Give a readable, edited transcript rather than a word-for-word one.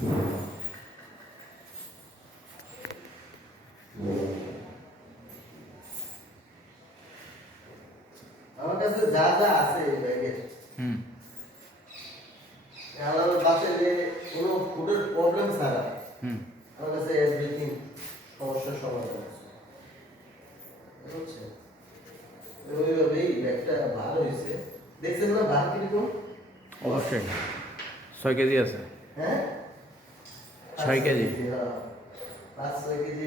আমার কাছে যা যা আছে এই ব্যাগের, আমার বাসায় যে কোনো ফুডের প্রবলেম ছাড়া আমার কাছে এভরিথিং সমস্যার সমাধান আছে, বুঝছে? ওইভাবেই ব্যাগটা ভালো হয়েছে। দেখছেন না ভাত কিরকম? অবশ্যই 6 কেজি আছে। হ্যাঁ 6 কেজি। হ্যাঁ 5-6 কেজি